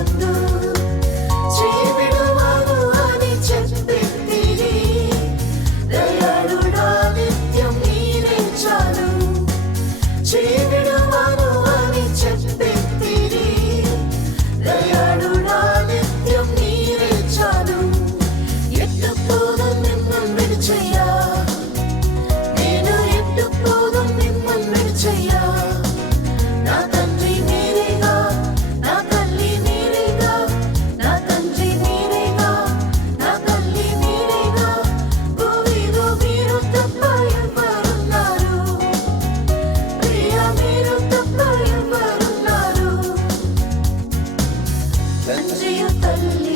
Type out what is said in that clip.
ముందు జీవిడువాను అని చెప్పితిరి. దయాళుడా నిత్యం నీరే చాలు. జీవిడువాను అని చెప్పితిరి. దయాళుడా నిత్యం నీరే చాలు. ఎట్టుపోదు మిమ్మల్ని విడిచెయ్యా, నేను ఎట్టుపోదు మిమ్మల్ని విడిచెయ్యా. నా తండ్రి మీరేగా, నా తల్లి మీరేగా, నా తండ్రి మీరేగా, నా తల్లి మీరేగా. భూమిలో మీరు తప్ప ఎవరున్నారు? ప్రియా మీరు తప్ప ఎవరున్నారు? తండ్రియు తల్లి